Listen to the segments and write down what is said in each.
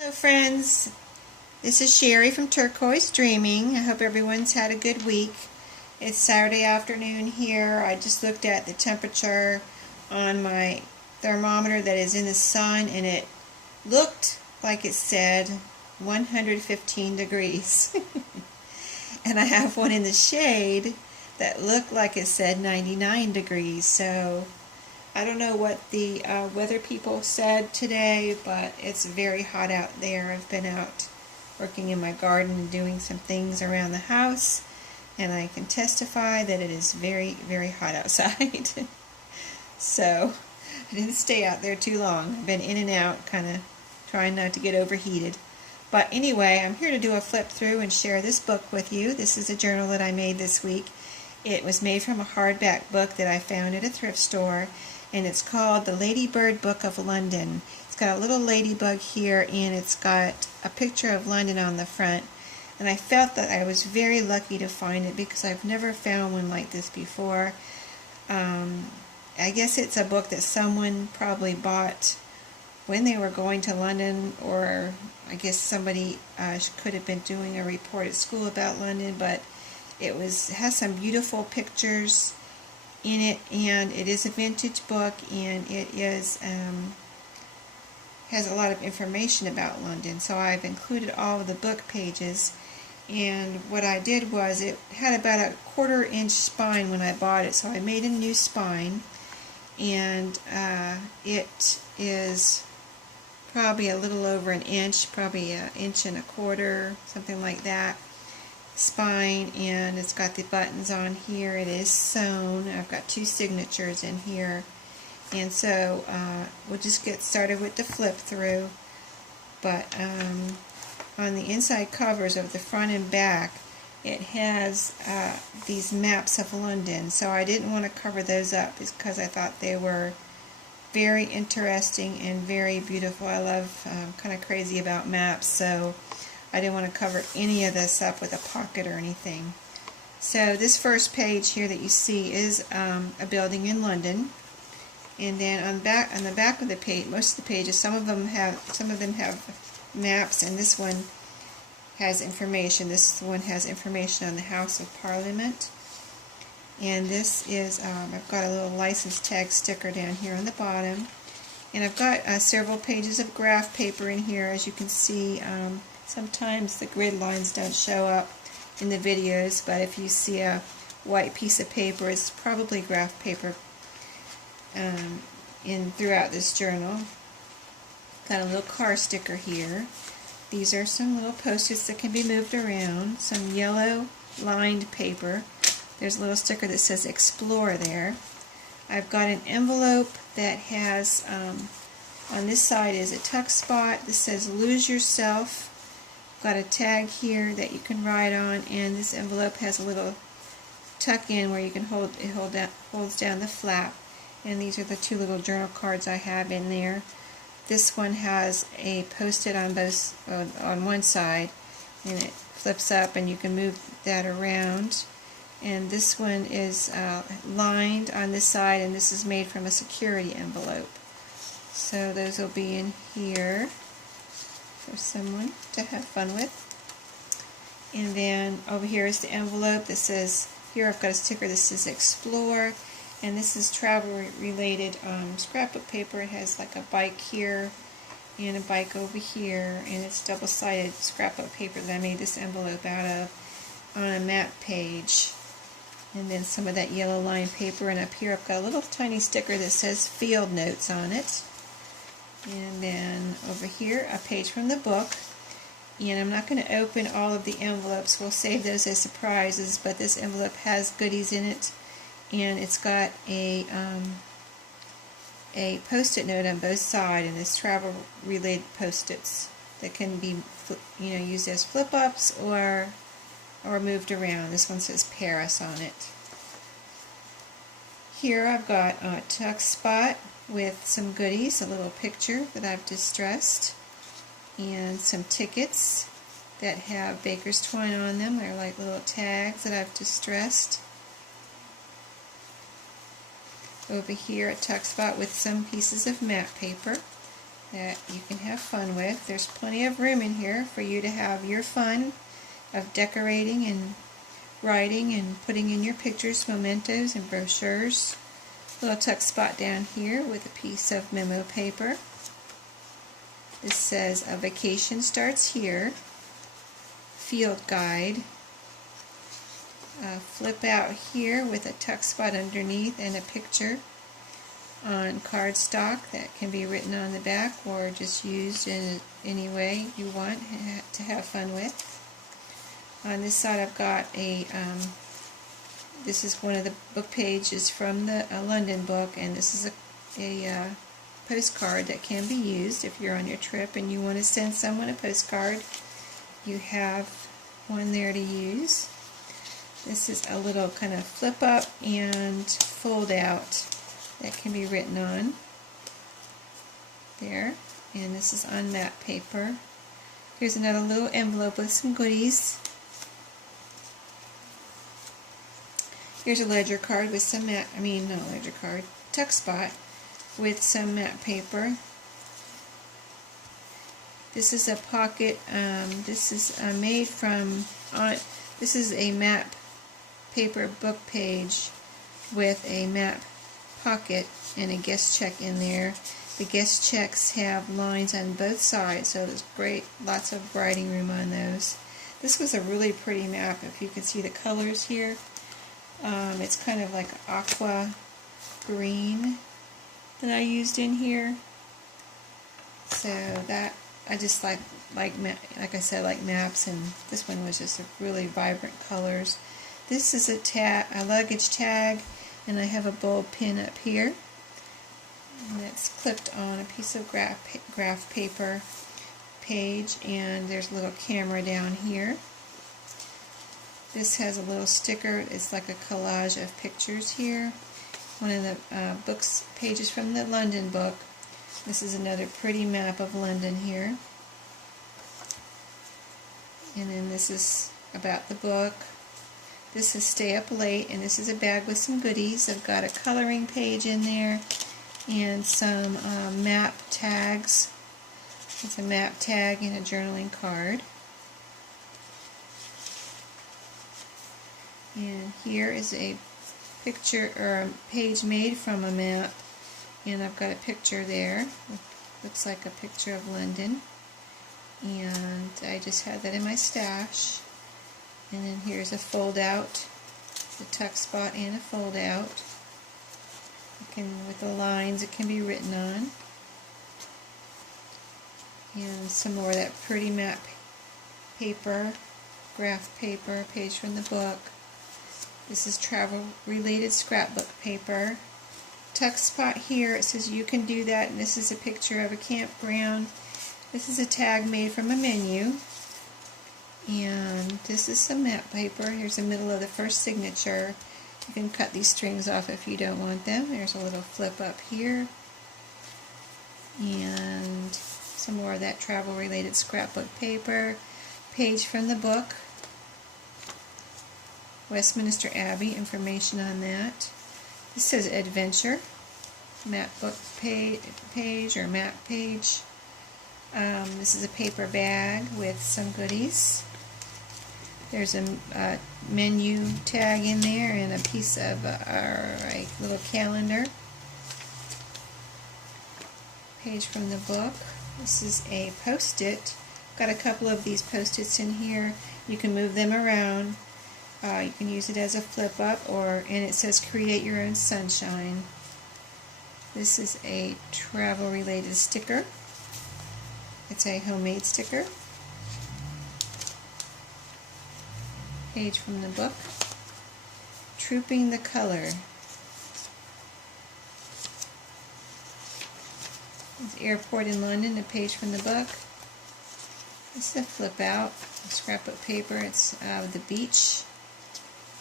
Hello friends, this is Sherry from Turquoise Dreaming. I hope everyone's had a good week. It's Saturday afternoon here. I just looked at the temperature on my thermometer that is in the sun, and it looked like it said 115 degrees. And I have one in the shade that looked like it said 99 degrees. So I don't know what the weather people said today, but it's very hot out there. I've been out working in my garden and doing some things around the house, and I can testify that it is very, very hot outside. So I didn't stay out there too long. I've been in and out, kind of trying not to get overheated. But anyway, I'm here to do a flip through and share this book with you. This is a journal that I made this week. It was made from a hardback book that I found at a thrift store, and it's called The Ladybird Book of London. It's got a little ladybug here, and it's got a picture of London on the front. And I felt that I was very lucky to find it because I've never found one like this before. I guess it's a book that someone probably bought when they were going to London, or I guess somebody could have been doing a report at school about London, but it has some beautiful pictures in it, and it is a vintage book, and it is has a lot of information about London. So I've included all of the book pages, and what I did was it had about a 1/4 inch spine when I bought it, so I made a new spine, and it is probably a little over an inch, probably 1.25 inches, something like that, spine, and it's got the buttons on here. It is sewn. I've got 2 signatures in here, and so we'll just get started with the flip through. But on the inside covers of the front and back, it has these maps of London, so I didn't want to cover those up because I thought they were very interesting and very beautiful. I love, kind of crazy about maps, so I didn't want to cover any of this up with a pocket or anything. So this first page here that you see is a building in London, and then on the back of the page, most of the pages, some of them have maps, and this one has information. This one has information on the House of Parliament. And this is, I've got a little license tag sticker down here on the bottom. And I've got several pages of graph paper in here. As you can see, sometimes the grid lines don't show up in the videos, but if you see a white piece of paper, it's probably graph paper throughout this journal. Got a little car sticker here. These are some little post-its that can be moved around. Some yellow lined paper. There's a little sticker that says Explore there. I've got an envelope that has, on this side is a tuck spot that says Lose Yourself. Got a tag here that you can write on, and this envelope has a little tuck in where you can holds down the flap. And these are the 2 little journal cards I have in there. This one has a post-it on one side, and it flips up and you can move that around. And this one is lined on this side, and this is made from a security envelope. So those will be in here for someone to have fun with. And then over here is the envelope that says, here I've got a sticker that says Explore, and this is travel related scrapbook paper. It has like a bike here and a bike over here, and it's double-sided scrapbook paper that I made this envelope out of on a map page. And then some of that yellow line paper, and up here I've got a little tiny sticker that says Field Notes on it. And then over here, a page from the book. And I'm not going to open all of the envelopes. We'll save those as surprises, but this envelope has goodies in it. And it's got a post-it note on both sides, and it's travel-related post-its that can be used as flip-ups or moved around. This one says Paris on it. Here I've got a tuck spot with some goodies, a little picture that I've distressed, and some tickets that have baker's twine on them. They're like little tags that I've distressed. Over here a tuck spot with some pieces of map paper. that you can have fun with. There's plenty of room in here for you to have your fun of decorating and writing and putting in your pictures, mementos, and brochures. Little tuck spot down here with a piece of memo paper. This says a vacation starts here. Field guide. Flip out here with a tuck spot underneath and a picture on cardstock that can be written on the back or just used in any way you want to have fun with. On this side I've got a, this is one of the book pages from the London book, and this is a postcard that can be used if you're on your trip and you want to send someone a postcard. You have one there to use. This is a little kind of flip up and fold out that can be written on there, and this is on matte paper. Here's another little envelope with some goodies. Here's a ledger card with some matte, tuck spot with some matte paper. This is a pocket, this is made from, this is a matte paper book page with a matte pocket and a guest check in there. The guest checks have lines on both sides, so there's great, lots of writing room on those. This was a really pretty map, if you can see the colors here. It's kind of like aqua green that I used in here. So that, I just like I said, like maps, and this one was just a really vibrant colors. This is a luggage tag, and I have a bulb pin up here. And that's clipped on a piece of graph paper page, and there's a little camera down here. This has a little sticker. It's like a collage of pictures here. One of the books pages from the London book. This is another pretty map of London here. And then this is about the book. This is Stay Up Late, and this is a bag with some goodies. I've got a coloring page in there and some map tags. It's a map tag and a journaling card. And here is a picture or a page made from a map, and I've got a picture there. Looks like a picture of London, and I just had that in my stash. And then here's a fold out, the tuck spot and a fold out. With the lines it can be written on. And some more of that pretty map paper, graph paper, page from the book. This is travel related scrapbook paper. Tuck spot here, it says you can do that, and this is a picture of a campground. This is a tag made from a menu. And this is some map paper. Here's the middle of the first signature. You can cut these strings off if you don't want them. There's a little flip up here. And some more of that travel related scrapbook paper. Page from the book. Westminster Abbey, information on that. This says adventure. Map book page or map page. This is a paper bag with some goodies. There's a menu tag in there and a piece of a little calendar. Page from the book. This is a post-it. Got a couple of these post-its in here. You can move them around. You can use it as a flip-up, and it says create your own sunshine. This is a travel-related sticker. It's a homemade sticker. Page from the book. Trooping the Color. It's Airport in London, a page from the book. This is a flip out, scrapbook paper. It's the beach.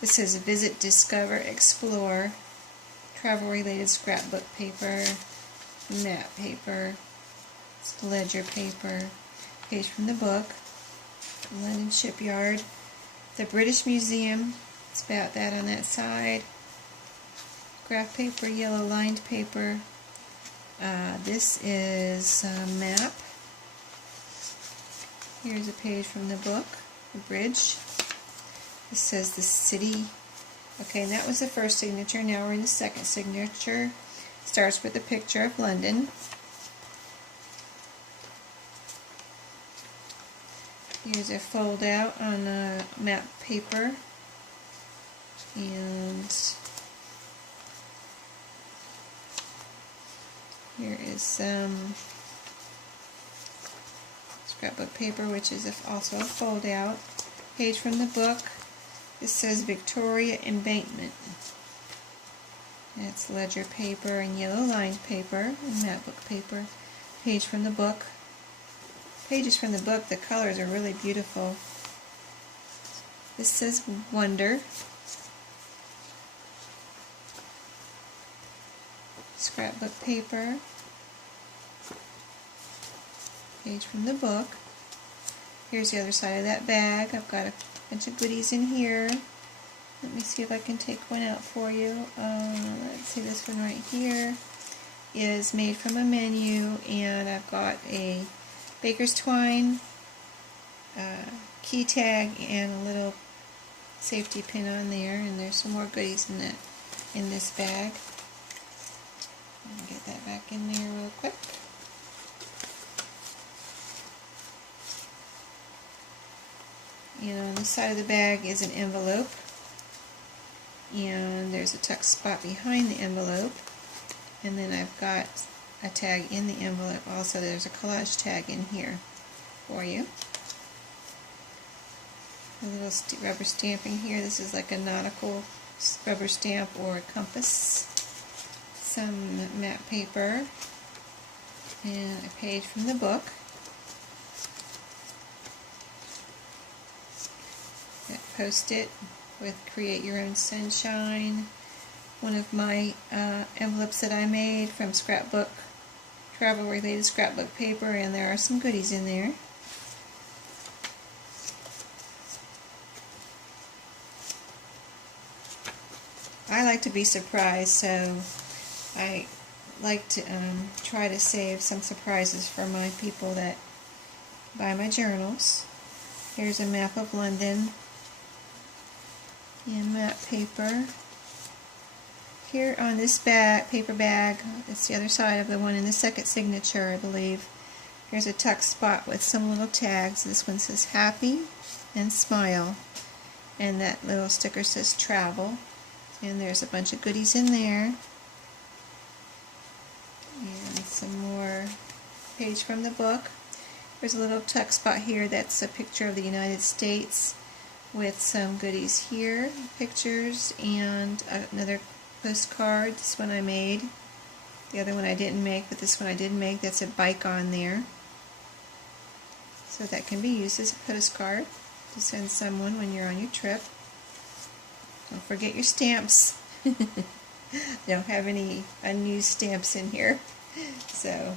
This says Visit, Discover, Explore. Travel related scrapbook paper, map paper, it's ledger paper. Page from the book. London Shipyard. The British Museum, it's about that on that side. Graph paper, yellow lined paper. This is a map. Here's a page from the book, the bridge. It says the city. Okay, and that was the first signature. Now we're in the second signature. Starts with a picture of London. Here's a fold out on map paper. And here is some scrapbook paper, which is also a fold out. Page from the book. This says Victoria Embankment. It's ledger paper and yellow lined paper and map book paper. Page from the book. Pages from the book, the colors are really beautiful. This says Wonder. Scrapbook paper. Page from the book. Here's the other side of that bag. I've got a bunch of goodies in here. Let me see if I can take one out for you. Let's see, this one right here is made from a menu, and I've got a baker's twine, key tag, and a little safety pin on there, and there's some more goodies in this bag. Let me get that back in there real quick. And on the side of the bag is an envelope, and there's a tuck spot behind the envelope, and then I've got a tag in the envelope also. There's a collage tag in here for you. A little rubber stamping here. This is like a nautical rubber stamp or a compass. Some map paper and a page from the book. That Post-it with Create Your Own Sunshine. One of my envelopes that I made from scrapbook, travel related scrapbook paper, and there are some goodies in there. I like to be surprised, so I like to try to save some surprises for my people that buy my journals. Here's a map of London in map paper. Here on this paper bag, it's the other side of the one in the second signature, I believe. Here's a tuck spot with some little tags. This one says Happy and Smile, and that little sticker says Travel. And there's a bunch of goodies in there. And some more page from the book. There's a little tuck spot here that's a picture of the United States with some goodies here, pictures, and another postcard. This one I made. The other one I didn't make, but this one I did make. That's a bike on there. So that can be used as a postcard to send someone when you're on your trip. Don't forget your stamps. Don't have any unused stamps in here. So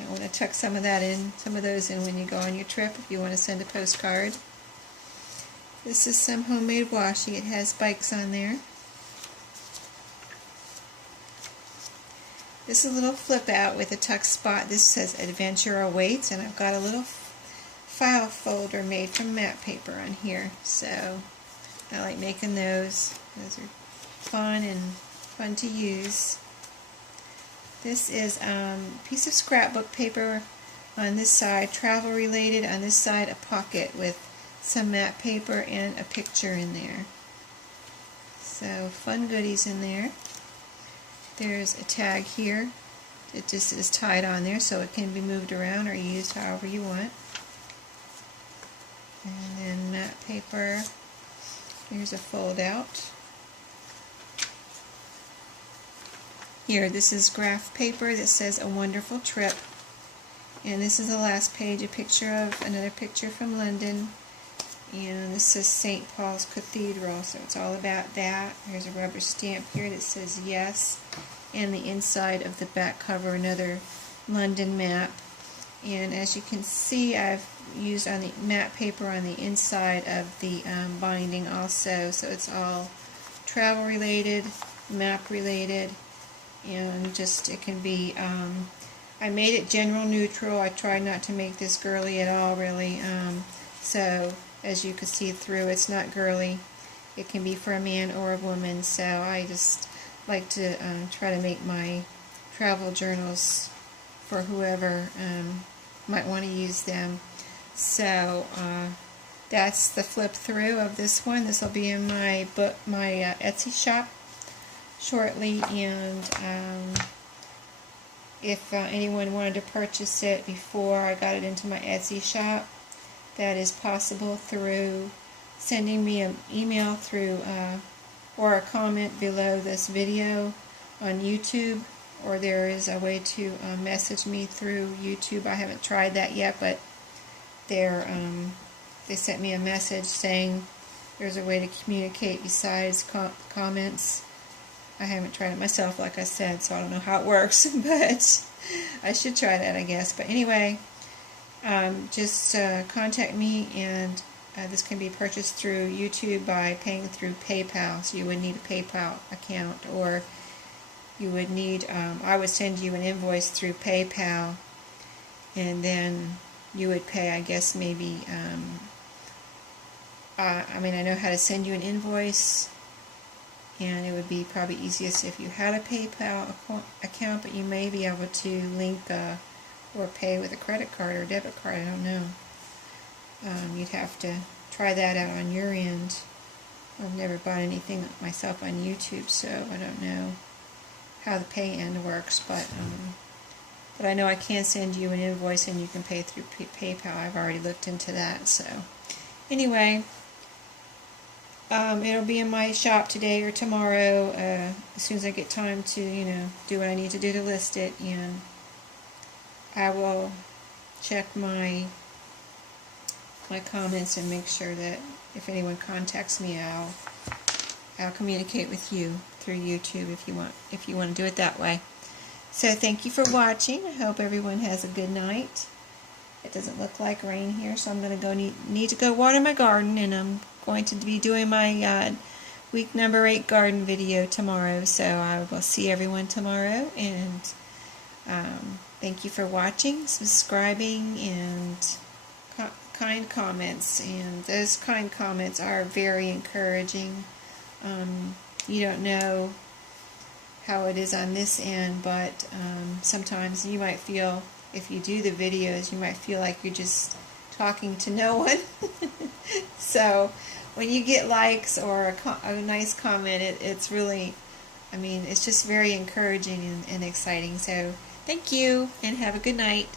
I want to tuck some of those in when you go on your trip if you want to send a postcard. This is some homemade washi. It has bikes on there. This is a little flip out with a tuck spot. This says Adventure Awaits, and I've got a little file folder made from map paper on here. So I like making those. Those are fun to use. This is a piece of scrapbook paper on this side, travel related. On this side, a pocket with some map paper and a picture in there. So fun goodies in there. There's a tag here. It just is tied on there so it can be moved around or used however you want. And then map paper. Here's a fold out. Here, this is graph paper that says A Wonderful Trip. And this is the last page, another picture from London. And this says St. Paul's Cathedral, so it's all about that. There's a rubber stamp here that says yes. And the inside of the back cover, another London map. And as you can see, I've used on the map paper on the inside of the binding also, so it's all travel related, map related, and just it can be, I made it general neutral. I tried not to make this girly at all, really. So as you can see through, it's not girly. It can be for a man or a woman, so I just like to try to make my travel journals for whoever might want to use them. So that's the flip through of this one. This will be in my book, my Etsy shop shortly, and if anyone wanted to purchase it before I got it into my Etsy shop, that is possible through sending me an email through or a comment below this video on YouTube, or there is a way to message me through YouTube. I haven't tried that yet, but they sent me a message saying there's a way to communicate besides comments. I haven't tried it myself, like I said, so I don't know how it works, but I should try that, I guess. But anyway, just contact me, and this can be purchased through YouTube by paying through PayPal. So you would need a PayPal account, or you would need, I would send you an invoice through PayPal, and then you would pay, I guess, maybe, I mean, I know how to send you an invoice, and it would be probably easiest if you had a PayPal account, but you may be able to link or pay with a credit card or debit card, I don't know. You'd have to try that out on your end. I've never bought anything myself on YouTube, so I don't know how the pay end works, but I know I can send you an invoice and you can pay through PayPal. I've already looked into that. So anyway, it'll be in my shop today or tomorrow, as soon as I get time to, do what I need to do to list it, and I will check my comments and make sure that if anyone contacts me, I'll communicate with you through YouTube if you want to do it that way. So thank you for watching. I hope everyone has a good night. It doesn't look like rain here, so I'm going to need to go water my garden, and I'm going to be doing my week number 8 garden video tomorrow. So I will see everyone tomorrow, and thank you for watching, subscribing, and kind comments. And those kind comments are very encouraging. You don't know how it is on this end, but sometimes you might feel, if you do the videos, you might feel like you're just talking to no one. So when you get likes or a nice comment, it's really, I mean, it's just very encouraging and exciting. So thank you, and have a good night.